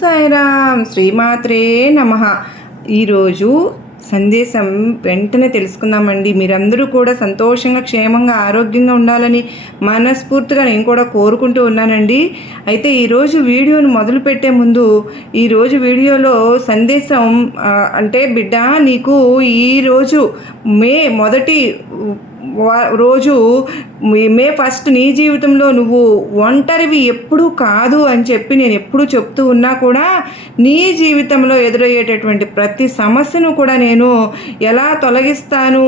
సాయిరామ్ శ్రీమాత్రే నమః. ఈరోజు సందేశం వెంటనే తెలుసుకుందామండి. మీరందరూ కూడా సంతోషంగా, క్షేమంగా, ఆరోగ్యంగా ఉండాలని మనస్ఫూర్తిగా నేను కూడా కోరుకుంటూ ఉన్నానండి. అయితే ఈరోజు వీడియోను మొదలుపెట్టే ముందు ఈరోజు వీడియోలో సందేశం అంటే బిడ్డ, నీకు ఈరోజు మే మొదటి రోజు మే ఫస్ట్ నీ జీవితంలో నువ్వు ఒంటరివి ఎప్పుడూ కాదు అని చెప్పి నేను ఎప్పుడూ చెప్తూ ఉన్నా కూడా నీ జీవితంలో ఎదురయ్యేటటువంటి ప్రతి సమస్యను కూడా నేను ఎలా తొలగిస్తాను,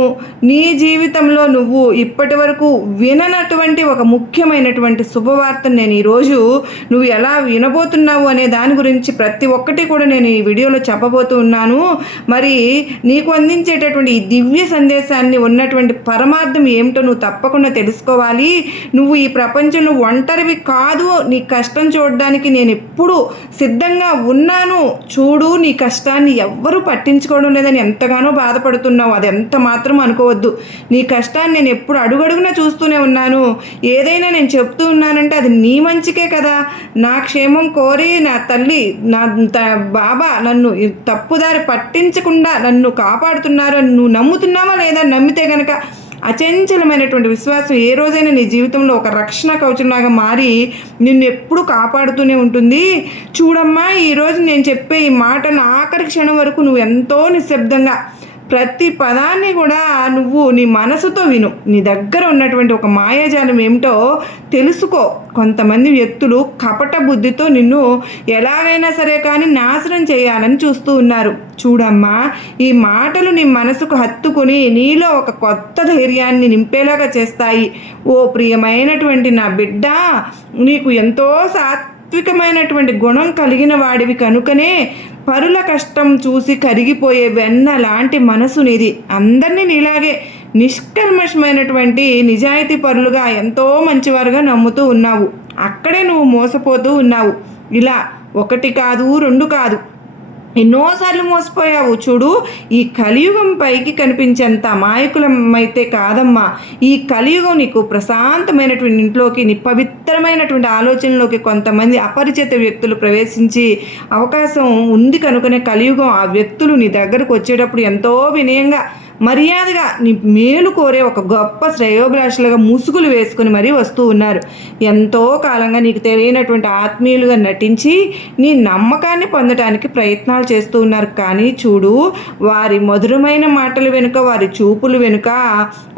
నీ జీవితంలో నువ్వు ఇప్పటి వరకు విననటువంటి ఒక ముఖ్యమైనటువంటి శుభవార్తను నేను ఈరోజు నువ్వు ఎలా వినబోతున్నావు అనే దాని గురించి ప్రతి ఒక్కటి కూడా నేను ఈ వీడియోలో చెప్పబోతూ ఉన్నాను. మరి నీకు అందించేటటువంటి ఈ దివ్య సందేశాన్ని ఉన్నటువంటి పరమార్థం ఏమిటో నువ్వు తప్పకుండా తెలుసుకోవాలి. నువ్వు ఈ ప్రపంచంలో ఒంటరివి కాదు. నీ కష్టం చూడడానికి నేను ఎప్పుడు సిద్ధంగా ఉన్నాను. చూడు, నీ కష్టాన్ని ఎవ్వరూ పట్టించుకోవడం లేదని ఎంతగానో బాధపడుతున్నావు. అది ఎంత మాత్రం అనుకోవద్దు. నీ కష్టాన్ని నేను ఎప్పుడు అడుగడుగునా చూస్తూనే ఉన్నాను. ఏదైనా నేను చెప్తూ ఉన్నానంటే అది నీ మంచికే కదా. నా క్షేమం కోరి నా తల్లి, నా బాబా నన్ను తప్పుదారి పట్టించకుండా నన్ను కాపాడుతున్నారు. నువ్వు నమ్ముతున్నావా లేదా? నమ్మితే కనుక అచంచలమైనటువంటి విశ్వాసం ఏ రోజైనా నీ జీవితంలో ఒక రక్షణ కవచంలాగా మారి నిన్ను ఎప్పుడు కాపాడుతూనే ఉంటుంది. చూడమ్మా, ఈరోజు నేను చెప్పే ఈ మాటలు ఆఖరి క్షణం వరకు నువ్వు ఎంతో నిశ్శబ్దంగా ప్రతి పదాన్ని కూడా నువ్వు నీ మనసుతో విను. నీ దగ్గర ఉన్నటువంటి ఒక మాయాజాలం ఏమిటో తెలుసుకో. కొంతమంది వ్యక్తులు కపట బుద్ధితో నిన్ను ఎలాగైనా సరే కానీ నాశనం చేయాలని చూస్తూ ఉన్నారు. చూడమ్మా, ఈ మాటలు నీ మనసుకు హత్తుకొని నీలో ఒక కొత్త ధైర్యాన్ని నింపేలాగా చేస్తాయి. ఓ ప్రియమైనటువంటి నా బిడ్డ, నీకు ఎంతో సాత్వికమైనటువంటి గుణం కలిగిన వాడివి కనుకనే పరుల కష్టం చూసి కరిగిపోయే వెన్న లాంటి మనసు నీది. అందరినీ నీలాగే నిష్కల్మషమైనటువంటి నిజాయితీ పరులుగా, ఎంతో మంచివారుగా నమ్ముతూ ఉన్నావు. అక్కడే నువ్వు మోసపోతూ ఉన్నావు. ఇలా ఒకటి కాదు, రెండు కాదు, ఎన్నోసార్లు మోసపోయావు. చూడు, ఈ కలియుగం పైకి కనిపించేంత అమాయకులమైతే కాదమ్మా. ఈ కలియుగం నీకు ప్రశాంతమైనటువంటి ఇంట్లోకి, నీ పవిత్రమైనటువంటి ఆలోచనలోకి కొంతమంది అపరిచిత వ్యక్తులు ప్రవేశించి అవకాశం ఉంది కనుకనే కలియుగం ఆ వ్యక్తులు నీ దగ్గరకు వచ్చేటప్పుడు ఎంతో వినయంగా, మర్యాదగా, నీ మేలు కోరే ఒక గొప్ప శ్రేయోభిలాషులుగా ముసుగులు వేసుకుని మరీ వస్తూ ఉన్నారు. ఎంతో కాలంగా నీకు తెలియనటువంటి ఆత్మీయులుగా నటించి నీ నమ్మకాన్ని పొందడానికి ప్రయత్నాలు చేస్తూ ఉన్నారు. కానీ చూడు, వారి మధురమైన మాటల వెనుక, వారి చూపులు వెనుక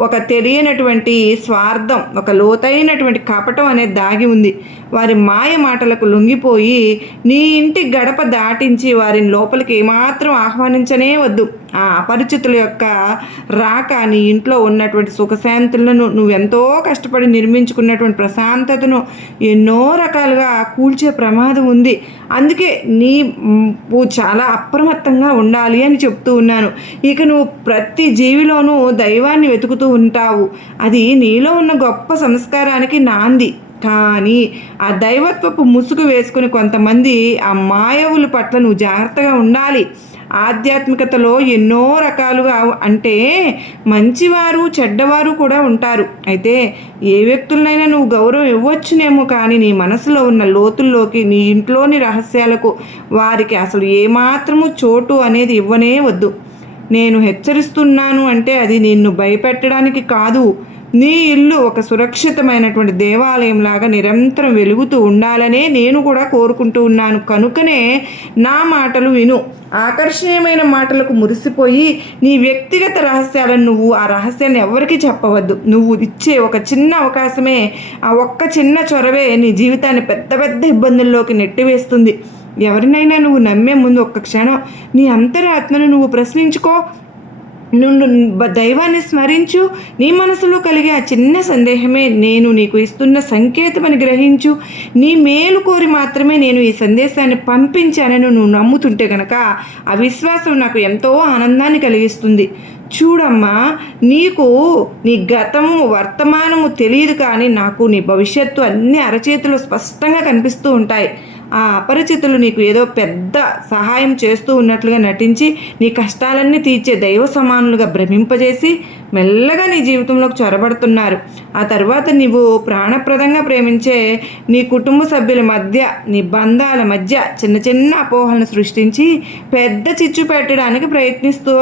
ఒక తెలియనటువంటి స్వార్థం, ఒక లోతైనటువంటి కపటం అనేది దాగి ఉంది. వారి మాయ మాటలకు లొంగిపోయి నీ ఇంటి గడప దాటించి వారిని లోపలికి ఏమాత్రం ఆహ్వానించనే వద్దు. ఆ అపరిచితుల యొక్క రాక నీ ఇంట్లో ఉన్నటువంటి సుఖశాంతులను, నువ్వెంతో కష్టపడి నిర్మించుకున్నటువంటి ప్రశాంతతను ఎన్నో రకాలుగా కూల్చే ప్రమాదం ఉంది. అందుకే నువ్వు చాలా అప్రమత్తంగా ఉండాలి అని చెప్తూ ఉన్నాను. ఇక నువ్వు ప్రతి జీవిలోనూ దైవాన్ని వెతుకుతూ ఉంటావు. అది నీలో ఉన్న గొప్ప సంస్కారానికి నాంది. కానీ ఆ దైవత్వపు ముసుగు వేసుకుని కొంతమంది ఆ మాయవుల పట్ల నువ్వు జాగ్రత్తగా ఉండాలి. ఆధ్యాత్మికతలో ఎన్నో రకాలుగా, అంటే మంచివారు చెడ్డవారు కూడా ఉంటారు. అయితే ఏ వ్యక్తులనైనా నువ్వు గౌరవం ఇవ్వచ్చునేమో, కానీ నీ మనసులో ఉన్న లోతుల్లోకి, నీ ఇంట్లోని రహస్యాలకు వారికి అసలు ఏమాత్రము చోటు అనేది ఇవ్వనే వద్దు. నేను హెచ్చరిస్తున్నాను అంటే అది నిన్ను భయపెట్టడానికి కాదు. నీ ఇల్లు ఒక సురక్షితమైనటువంటి దేవాలయంలాగా నిరంతరం వెలుగుతూ ఉండాలనే నేను కూడా కోరుకుంటూ ఉన్నాను. కనుకనే నా మాటలు విను. ఆకర్షణీయమైన మాటలకు మురిసిపోయి నీ వ్యక్తిగత రహస్యాలను నువ్వు ఆ రహస్యాన్ని ఎవరికీ చెప్పవద్దు. నువ్వు ఇచ్చే ఒక చిన్న అవకాశమే, ఆ ఒక్క చిన్న చొరవే నీ జీవితాన్ని పెద్ద పెద్ద ఇబ్బందుల్లోకి నెట్టివేస్తుంది. ఎవరినైనా నువ్వు నమ్మే ముందు ఒక్క క్షణం నీ అంతరాత్మను నువ్వు ప్రశ్నించుకో. నువ్వు దైవాన్ని స్మరించు. నీ మనసులో కలిగే ఆ చిన్న సందేహమే నేను నీకు ఇస్తున్న సంకేతమని గ్రహించు. నీ మేలు కోరి మాత్రమే నేను ఈ సందేశాన్ని పంపించానని నువ్వు నమ్ముతుంటే కనుక ఆ విశ్వాసం నాకు ఎంతో ఆనందాన్ని కలిగిస్తుంది. చూడమ్మా, నీకు నీ గతము వర్తమానము తెలియదు, కానీ నాకు నీ భవిష్యత్తు అన్ని అరచేతులు స్పష్టంగా కనిపిస్తూ ఉంటాయి. ఆ అపరిచితులు నీకు ఏదో పెద్ద సహాయం చేస్తూ ఉన్నట్లుగా నటించి నీ కష్టాలన్నీ తీర్చే దైవ సమానులుగా భ్రమింపజేసి మెల్లగా నీ జీవితంలోకి చొరబడుతున్నారు. ఆ తర్వాత నీవు ప్రాణప్రదంగా ప్రేమించే నీ కుటుంబ సభ్యుల మధ్య, నీ బంధాల మధ్య చిన్న చిన్న అపోహలను సృష్టించి పెద్ద చిచ్చు పెట్టడానికి ప్రయత్నిస్తూ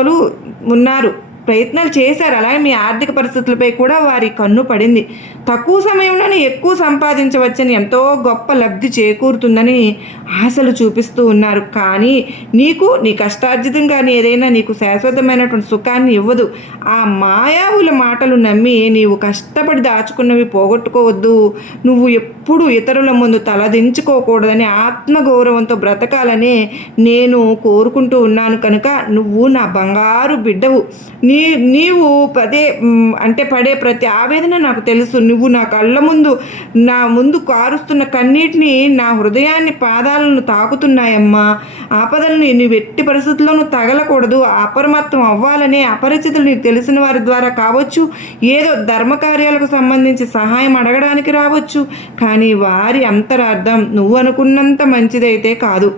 ఉన్నారు, ప్రయత్నాలు చేశారు. అలాగే మీ ఆర్థిక పరిస్థితులపై కూడా వారి కన్ను పడింది. తక్కువ సమయంలోనే ఎక్కువ సంపాదించవచ్చని, ఎంతో గొప్ప లబ్ధి చేకూరుతుందని ఆశలు చూపిస్తూ ఉన్నారు. కానీ నీకు నీ కష్టార్జితం కానీ ఏదైనా నీకు శాశ్వతమైనటువంటి సుఖాన్ని ఇవ్వదు. ఆ మాయావుల మాటలు నమ్మి నీవు కష్టపడి దాచుకున్నవి పోగొట్టుకోవద్దు. నువ్వు ఎప్పుడు ఇతరుల ముందు తలదించుకోకూడదని, ఆత్మగౌరవంతో బ్రతకాలని నేను కోరుకుంటూ ఉన్నాను. కనుక నువ్వు నా బంగారు బిడ్డవు. నీవు పడే ప్రతి ఆవేదన నాకు తెలుసు. నువ్వు నా కళ్ళ ముందు, నా ముందు కారుస్తున్న కన్నీటిని నా హృదయాన్ని, పాదాలను తాకుతున్నాయమ్మా. ఆపదలను నువ్వు ఎట్టి పరిస్థితుల్లోనూ తగలకూడదు. అప్రమత్తం అవ్వాలనే అపరిచితులు నీకు తెలిసిన వారి ద్వారా కావచ్చు, ఏదో ధర్మకార్యాలకు సంబంధించి సహాయం అడగడానికి రావచ్చు. కానీ వారి అంతరార్థం నువ్వు అనుకున్నంత మంచిదైతే కాదు.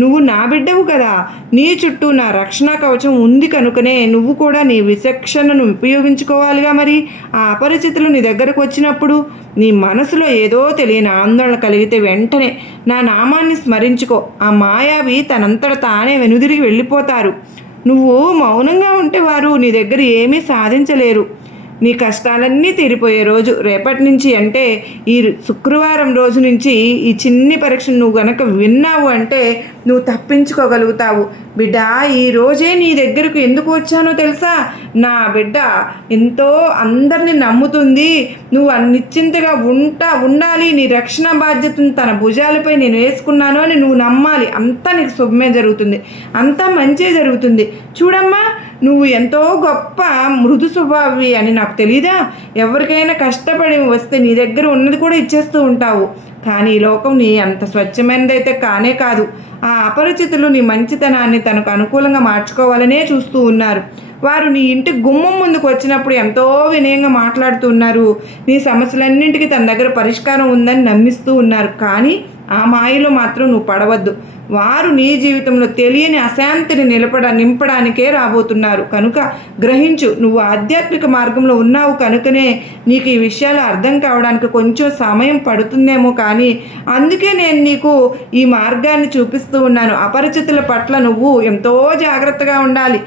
నువ్వు నా బిడ్డవు కదా, నీ చుట్టూ నా రక్షణ కవచం ఉంది కనుకనే నువ్వు కూడా నీ విచక్షణను ఉపయోగించుకోవాలిగా. మరి ఆ అపరిచితులు నీ దగ్గరకు వచ్చినప్పుడు నీ మనసులో ఏదో తెలియని ఆందోళన కలిగితే వెంటనే నా నామాన్ని స్మరించుకో. ఆ మాయావి తనంతట తానే వెనుదిరిగి వెళ్ళిపోతారు. నువ్వు మౌనంగా ఉంటే వారు నీ దగ్గర ఏమీ సాధించలేరు. నీ కష్టాలన్నీ తీరిపోయే రోజు రేపటి నుంచి, అంటే ఈ శుక్రవారం రోజు నుంచి ఈ చిన్ని పరీక్షను నువ్వు గనక విన్నావు అంటే నువ్వు తప్పించుకోగలుగుతావు. బిడ్డ, ఈ రోజే నీ దగ్గరకు ఎందుకు వచ్చానో తెలుసా? నా బిడ్డ ఎంతో అందరిని నమ్ముతుంది. నువ్వు నిశ్చింతగా ఉండాలి. నీ రక్షణ బాధ్యతను తన భుజాలపై నేను వేసుకున్నాను అని నువ్వు నమ్మాలి. అంతా నీకు శుభమే జరుగుతుంది, అంతా మంచే జరుగుతుంది. చూడమ్మా, నువ్వు ఎంతో గొప్ప మృదు స్వభావి అని నాకు తెలీదా? ఎవరికైనా కష్టపడి వస్తే నీ దగ్గర ఉన్నది కూడా ఇచ్చేస్తూ ఉంటావు. కానీ ఈ లోకం నీ అంత స్వచ్ఛమైనదైతే కానే కాదు. ఆ అపరిచితులు నీ మంచితనాన్ని తనకు అనుకూలంగా మార్చుకోవాలనే చూస్తూ ఉన్నారు. వారు నీ ఇంటి గుమ్మం ముందుకు వచ్చినప్పుడు ఎంతో వినయంగా మాట్లాడుతూ ఉన్నారు. నీ సమస్యలన్నింటికీ తన దగ్గర పరిష్కారం ఉందని నమ్మిస్తూ ఉన్నారు. కానీ ఆ మాయలో మాత్రం నువ్వు పడవద్దు. వారు నీ జీవితంలో తెలియని అశాంతిని నింపడానికే రాబోతున్నారు. కనుక గ్రహించు. నువ్వు ఆధ్యాత్మిక మార్గంలో ఉన్నావు కనుకనే నీకు ఈ విషయాలు అర్థం కావడానికి కొంచెం సమయం పడుతుందేమో. కానీ అందుకే నేను నీకు ఈ మార్గాన్ని చూపిస్తూ ఉన్నాను. అపరిచితుల పట్ల నువ్వు ఎంతో జాగ్రత్తగా ఉండాలి.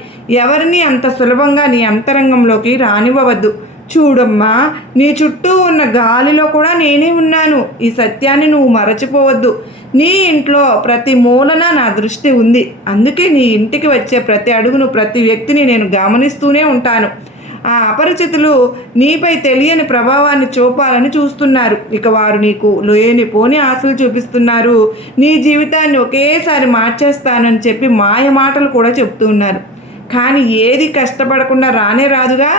ఎవరిని అంత సులభంగా నీ అంతరంగంలోకి రానివ్వవద్దు. చూడమ్మా, నీ చుట్టూ ఉన్న గాలిలో కూడా నేనే ఉన్నాను. ఈ సత్యాన్ని నువ్వు మరచిపోవద్దు. నీ ఇంట్లో ప్రతి మూలన నా దృష్టి ఉంది. అందుకే నీ ఇంటికి వచ్చే ప్రతి అడుగును, ప్రతి వ్యక్తిని నేను గమనిస్తూనే ఉంటాను. ఆ అపరిచితులు నీపై తెలియని ప్రభావాన్ని చూపాలని చూస్తున్నారు. ఇక వారు నీకు లేనిపోని ఆశలు చూపిస్తున్నారు. నీ జీవితాన్ని ఒకేసారి మార్చేస్తానని చెప్పి మాయ మాటలు కూడా చెప్తున్నారు. కానీ ఏది కష్టపడకుండా రానే రాదుగా.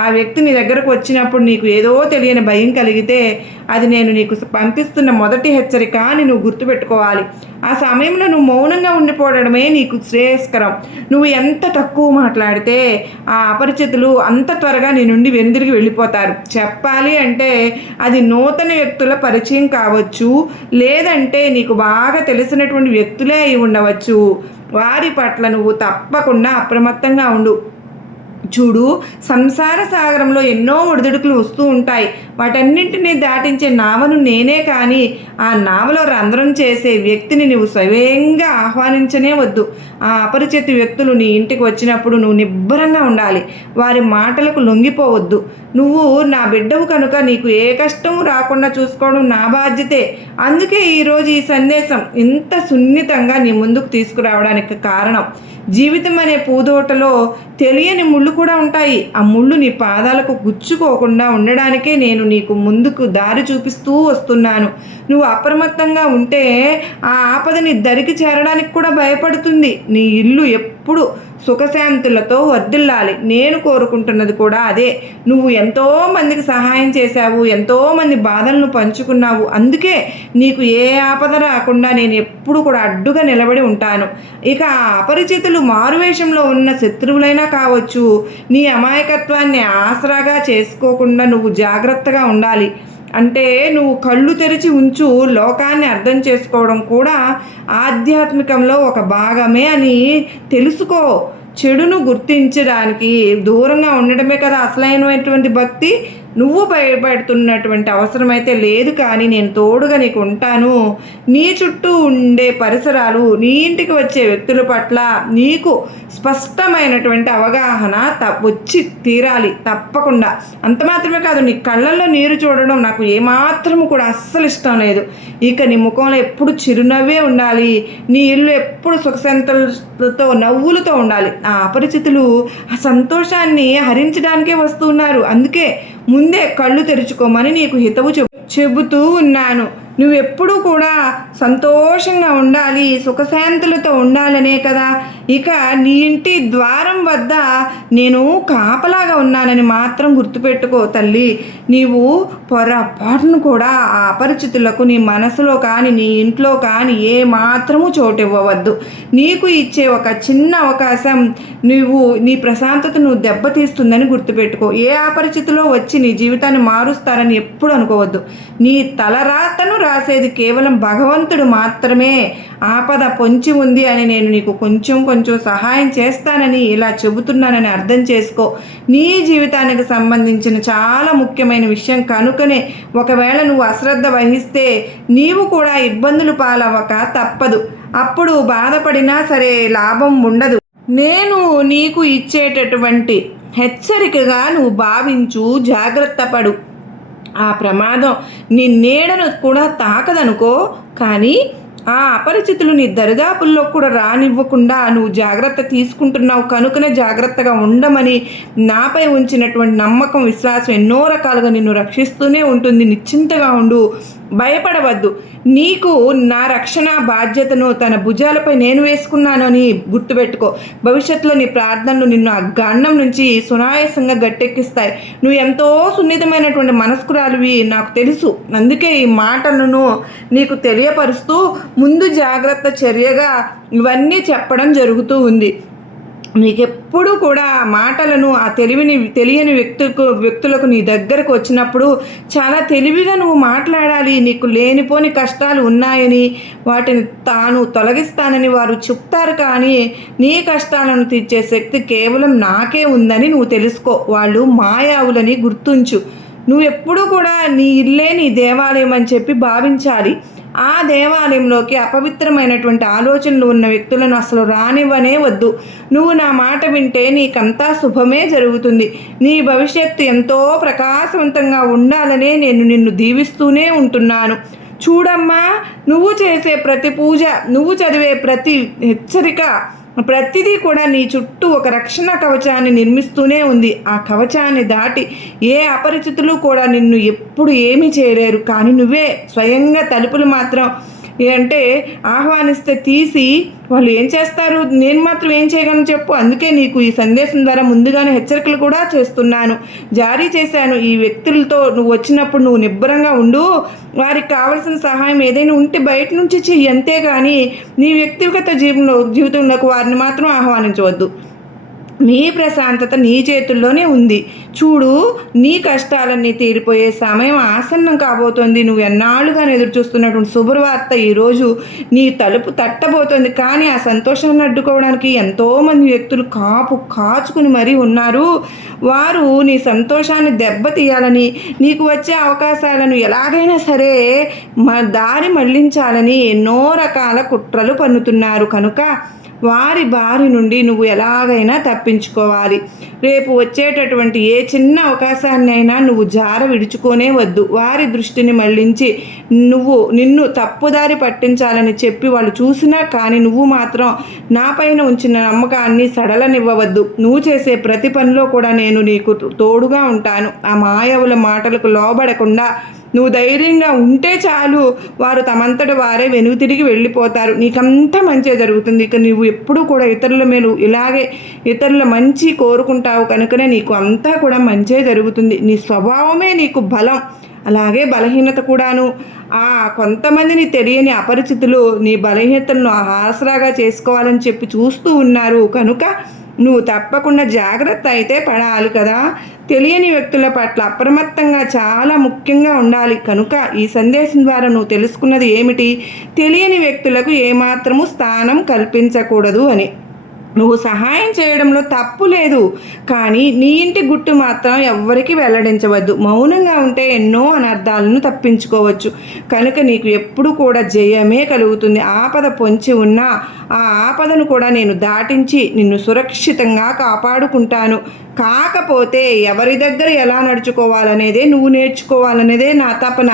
ఆ వ్యక్తి నీ దగ్గరకు వచ్చినప్పుడు నీకు ఏదో తెలియని భయం కలిగితే అది నేను నీకు పంపిస్తున్న మొదటి హెచ్చరిక అని నువ్వు గుర్తుపెట్టుకోవాలి. ఆ సమయంలో నువ్వు మౌనంగా ఉండిపోవడమే నీకు శ్రేయస్కరం. నువ్వు ఎంత తక్కువ మాట్లాడితే ఆ అపరిచితులు అంత త్వరగా నీ నుండి వెనుదిరిగి వెళ్ళిపోతారు. చెప్పాలి అంటే అది నూతన వ్యక్తుల పరిచయం కావచ్చు, లేదంటే నీకు బాగా తెలిసినటువంటి వ్యక్తులే అయి ఉండవచ్చు. వారి పట్ల నువ్వు తప్పకుండా అప్రమత్తంగా ఉండు. చూడు, సంసార సాగరంలో ఎన్నో ఒడిదుడుకులు వస్తూ ఉంటాయి. వాటన్నింటినీ దాటించే నావను నేనే. కానీ ఆ నావలో రంధ్రం చేసే వ్యక్తిని నువ్వు స్వయంగా ఆహ్వానించనే వద్దు. ఆ అపరిచిత వ్యక్తులు నీ ఇంటికి వచ్చినప్పుడు నువ్వు నిబ్బరంగా ఉండాలి. వారి మాటలకు లొంగిపోవద్దు. నువ్వు నా బిడ్డవు కనుక నీకు ఏ కష్టం రాకుండా చూసుకోవడం నా బాధ్యతే. అందుకే ఈరోజు ఈ సందేశం ఇంత సున్నితంగా నీ ముందుకు తీసుకురావడానికి కారణం. జీవితం అనే పూదోటలో తెలియని ముళ్ళు కూడా ఉంటాయి. ఆ ముళ్ళు నీ పాదాలకు గుచ్చుకోకుండా ఉండడానికే నేను నీకు ముందుకు దారి చూపిస్తూ వస్తున్నాను. నువ్వు అప్రమత్తంగా ఉంటే ఆ ఆపదని దరికి చేరడానికి కూడా భయపడుతుంది. నీ ఇల్లు ఎప్పుడు సుఖశాంతులతో వర్ధిల్లాలి. నేను కోరుకుంటున్నది కూడా అదే. నువ్వు ఎంతో మందికి సహాయం చేశావు, ఎంతోమంది బాధలను పంచుకున్నావు. అందుకే నీకు ఏ ఆపద రాకుండా నేను ఎప్పుడు కూడా అడ్డుగా నిలబడి ఉంటాను. ఇక ఆ అపరిచితులు మారువేషంలో ఉన్న శత్రువులైనా కావచ్చు. నీ అమాయకత్వాన్ని ఆసరాగా చేసుకోకుండా నువ్వు జాగ్రత్తగా ఉండాలి. అంటే నువ్వు కళ్ళు తెరిచి ఉంచు. లోకాన్ని అర్థం చేసుకోవడం కూడా ఆధ్యాత్మికంలో ఒక భాగమే అని తెలుసుకో. చెడును గుర్తించడానికి దూరంగా ఉండడమే కదా అసలైనటువంటి భక్తి. నువ్వు భయపడుతున్నటువంటి అవసరం అయితే లేదు, కానీ నేను తోడుగా నీకు ఉంటాను. నీ చుట్టూ ఉండే పరిసరాలు, నీ ఇంటికి వచ్చే వ్యక్తుల పట్ల నీకు స్పష్టమైనటువంటి అవగాహన వచ్చి తీరాలి తప్పకుండా. అంత మాత్రమే కాదు, నీ కళ్ళల్లో నీరు చూడడం నాకు ఏమాత్రము కూడా అస్సలు ఇష్టం లేదు. ఇక నీ ముఖంలో ఎప్పుడు చిరునవ్వే ఉండాలి. నీ ఇల్లు ఎప్పుడు సుఖశాంతులతో నవ్వులతో ఉండాలి. ఆ అపరిచితులు ఆ సంతోషాన్ని హరించడానికే వస్తున్నారు. అందుకే ముందే కళ్ళు తెరుచుకోమని నీకు హితవు చెబుతూ ఉన్నాను. నువ్వెప్పుడూ కూడా సంతోషంగా ఉండాలి, సుఖశాంతులతో ఉండాలనే కదా. ఇక నీ ఇంటి ద్వారం వద్ద నేను కాపలాగా ఉన్నానని మాత్రం గుర్తుపెట్టుకో తల్లి. నీవు పొరపాటును కూడా ఆ అపరిచితులకు నీ మనసులో కానీ నీ ఇంట్లో కానీ ఏ మాత్రము చోటు ఇవ్వవద్దు. నీకు ఇచ్చే ఒక చిన్న అవకాశం నీ ప్రశాంతతను దెబ్బతీస్తుందని గుర్తుపెట్టుకో. ఏ అపరిచితులో వచ్చి నీ జీవితాన్ని మారుస్తారని ఎప్పుడు అనుకోవద్దు. నీ తలరాతను రాసేది కేవలం భగవంతుడు మాత్రమే. ఆపద పొంచి ఉంది అని నేను నీకు కొంచెం సహాయం చేస్తానని ఇలా చెబుతున్నానని అర్థం చేసుకో. నీ జీవితానికి సంబంధించిన చాలా ముఖ్యమైన విషయం కనుకనే ఒకవేళ నువ్వు అశ్రద్ధ వహిస్తే నీవు కూడా ఇబ్బందులు పాలవ్వక తప్పదు. అప్పుడు బాధపడినా సరే లాభం ఉండదు. నేను నీకు ఇచ్చేటటువంటి హెచ్చరికగా నువ్వు భావించు, జాగ్రత్త పడు. ఆ ప్రమాదం నీ నీడను కూడా తాకదనుకో, కానీ ఆ అపరిచితులు నీ దరిదాపుల్లో కూడా రానివ్వకుండా నువ్వు జాగ్రత్త తీసుకుంటున్నావు కనుకనే జాగ్రత్తగా ఉండమని నాపై ఉంచినటువంటి నమ్మకం, విశ్వాసం ఎన్నో రకాలుగా నిన్ను రక్షిస్తూనే ఉంటుంది. నిశ్చింతగా ఉండు, భయపడవద్దు. నీకు నా రక్షణ బాధ్యతను తన భుజాలపై నేను వేసుకున్నానని గుర్తుపెట్టుకో. భవిష్యత్తులో నీ ప్రార్థనలు నిన్ను ఆ గండం నుంచి సునాయాసంగా గట్టెక్కిస్తాయి. నువ్వు ఎంతో సున్నితమైనటువంటి మనస్కురాలివి నాకు తెలుసు. అందుకే ఈ మాటలను నీకు తెలియపరుస్తూ ముందు జాగ్రత్త చర్యగా ఇవన్నీ చెప్పడం జరుగుతూ ఉంది. నీకెప్పుడు కూడా మాటలను ఆ తెలియని వ్యక్తులకు నీ దగ్గరకు వచ్చినప్పుడు చాలా తెలివిగా నువ్వు మాట్లాడాలి. నీకు లేనిపోని కష్టాలు ఉన్నాయని వాటిని తాను తొలగిస్తానని వారు చెప్తారు, కానీ నీ కష్టాలను తీర్చే శక్తి కేవలం నాకే ఉందని నువ్వు తెలుసుకో. వాళ్ళు మాయావులని గుర్తుంచు. నువ్వు ఎప్పుడూ కూడా నీ ఇల్లే నీ దేవాలయం అని చెప్పి భావించాలి. ఆ దేవాలయంలోకి అపవిత్రమైనటువంటి ఆలోచనలు ఉన్న వ్యక్తులను అసలు రానివ్వనే వద్దు. నువ్వు నా మాట వింటే నీకంతా శుభమే జరుగుతుంది. నీ భవిష్యత్తు ఎంతో ప్రకాశవంతంగా ఉండాలనే నేను నిన్ను దీవిస్తూనే ఉంటున్నాను. చూడమ్మా, నువ్వు చేసే ప్రతి పూజ, నువ్వు చదివే ప్రతి హెచ్చరిక, ప్రతిదీ కూడా నీ చుట్టూ ఒక రక్షణ కవచాన్ని నిర్మిస్తూనే ఉంది. ఆ కవచాన్ని దాటి ఏ అపరిచితులు కూడా నిన్ను ఎప్పుడు ఏమీ చేయలేరు. కానీ నువ్వే స్వయంగా తలుపులు మాత్రం అంటే ఆహ్వానిస్తే తీసి వాళ్ళు ఏం చేస్తారు? నేను మాత్రం ఏం చేయగలను చెప్పు. అందుకే నీకు ఈ సందేశం ద్వారా ముందుగానే హెచ్చరికలు కూడా జారీ చేశాను. ఈ వ్యక్తులతో నువ్వు వచ్చినప్పుడు నువ్వు నిబ్బరంగా ఉండు. వారికి కావలసిన సహాయం ఏదైనా ఉంటే బయట నుంచి చెయ్యి, అంతేగాని నీ వ్యక్తిగత జీవితంలోకి వారిని మాత్రం ఆహ్వానించవద్దు. నీ ప్రశాంతత నీ చేతుల్లోనే ఉంది. చూడు, నీ కష్టాలన్నీ తీరిపోయే సమయం ఆసన్నం కాబోతోంది. నువ్వు ఎన్నాళ్ళుగా ఎదురు చూస్తున్నటువంటి శుభవార్త ఈరోజు నీ తలుపు తట్టబోతోంది. కానీ ఆ సంతోషాన్ని అడ్డుకోవడానికి ఎంతోమంది వ్యక్తులు కాచుకుని మరీ ఉన్నారు. వారు నీ సంతోషాన్ని దెబ్బతీయాలని, నీకు వచ్చే అవకాశాలను ఎలాగైనా సరే దారి మళ్లించాలని ఎన్నో రకాల కుట్రలు పన్నుతున్నారు. కనుక వారి బారి నుండి నువ్వు ఎలాగైనా తప్పించుకోవాలి. రేపు వచ్చేటటువంటి ఏ చిన్న అవకాశాన్ని అయినా నువ్వు విడుచుకోనే వద్దు. వారి దృష్టిని మళ్లించి నిన్ను తప్పుదారి పట్టించాలని చెప్పి వాళ్ళు చూసినా కానీ నువ్వు మాత్రం నాపైన ఉంచిన నమ్మకాన్ని సడలనివ్వవద్దు. నువ్వు చేసే ప్రతి పనిలో కూడా నేను నీకు తోడుగా ఉంటాను. ఆ మాయవుల మాటలకు లోబడకుండా నువ్వు ధైర్యంగా ఉంటే చాలు. వారు తమంతట వారే తిరిగి వెళ్ళిపోతారు. నీకంతా మంచి జరుగుతుంది. ఇక నువ్వు ఎప్పుడూ కూడా ఇతరుల మేలు, ఇలాగే ఇతరుల మంచి కోరుకుంటావు కనుకనే నీకు అంతా కూడా మంచే జరుగుతుంది. నీ స్వభావమే నీకు బలం, అలాగే బలహీనత కూడాను. కొంతమందిని తెలియని అపరిచితులు నీ బలహీనతలను ఆసరాగా చేసుకోవాలని చెప్పి చూస్తూ ఉన్నారు. కనుక నువ్వు తప్పకుండా జాగ్రత్త అయితే పడాలి కదా. తెలియని వ్యక్తుల పట్ల అప్రమత్తంగా చాలా ముఖ్యంగా ఉండాలి. కనుక ఈ సందేశం ద్వారా నువ్వు తెలుసుకున్నది ఏమిటి? తెలియని వ్యక్తులకు ఏమాత్రము స్థానం కల్పించకూడదు అని. నువ్వు సహాయం చేయడంలో తప్పు లేదు. కానీ నీ ఇంటి గుట్టు మాత్రం ఎవ్వరికీ వెల్లడించవద్దు. మౌనంగా ఉంటే ఎన్నో అనర్థాలను తప్పించుకోవచ్చు. కనుక నీకు ఎప్పుడు కూడా జయమే కలుగుతుంది. ఆపద పొంచి ఉన్నా ఆ ఆపదను కూడా నేను దాటించి నిన్ను సురక్షితంగా కాపాడుకుంటాను. కాకపోతే ఎవరి దగ్గర ఎలా నడుచుకోవాలనేదే నువ్వు నేర్చుకోవాలనేదే నా తపన.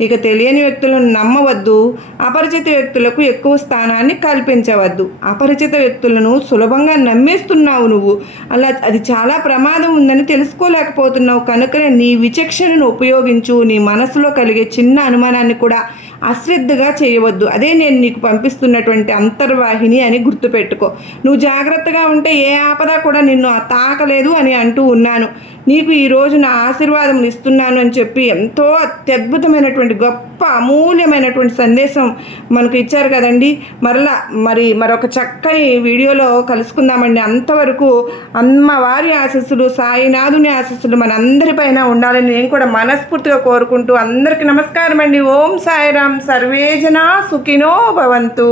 ఇక తెలియని వ్యక్తులను నమ్మవద్దు. అపరిచిత వ్యక్తులకు ఎక్కువ స్థానాన్ని కల్పించవద్దు. అపరిచిత వ్యక్తులను సులభంగా నమ్మేస్తున్నావు నువ్వు. అది చాలా ప్రమాదం ఉందని తెలుసుకోలేకపోతున్నావు. కనుకనే నీ విచక్షణను ఉపయోగించు. నీ మనసులో కలిగే చిన్న అనుమానాన్ని కూడా అశ్రద్ధగా చేయవద్దు. అదే నేను నీకు పంపిస్తున్నటువంటి అంతర్వాహిని అని గుర్తుపెట్టుకో. నువ్వు జాగ్రత్తగా ఉంటే ఏ ఆపద కూడా నిన్ను తాకలేదు అని అంటూ ఉన్నాను. నీకు ఈరోజు నా ఆశీర్వాదం ఇస్తున్నాను అని చెప్పి ఎంతో అత్యద్భుతమైనటువంటి గొప్ప అమూల్యమైనటువంటి సందేశం మనకు ఇచ్చారు కదండి. మరొక చక్కని వీడియోలో కలుసుకుందామండి. అంతవరకు అమ్మవారి ఆశీస్సులు, సాయినాథుని ఆశీస్సులు మనందరిపైన ఉండాలని నేను కూడా మనస్ఫూర్తిగా కోరుకుంటూ అందరికీ నమస్కారం అండి. ఓం సాయిరాం. సర్వే జనా సుఖినో భవంతు.